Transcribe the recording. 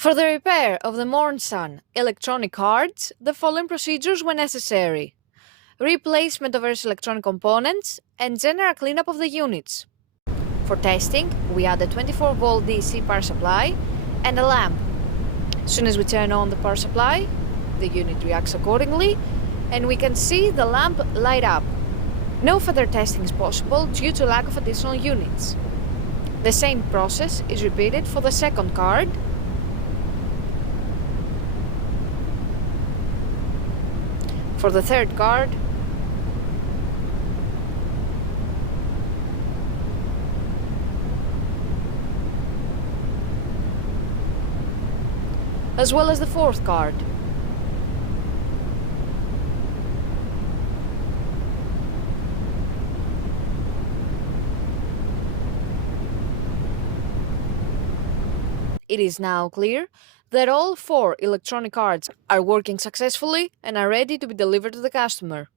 For the repair of the Mornsun electronic cards, the following procedures were necessary: replacement of various electronic components and general cleanup of the units. For testing, we add a 24-volt DC power supply and a lamp. As soon as we turn on the power supply, the unit reacts accordingly, and we can see the lamp light up. No further testing is possible due to lack of additional units. The same process is repeated for the second card, for the third card, as well as the fourth card. It is now clear that all 4 electronic cards are working successfully and are ready to be delivered to the customer.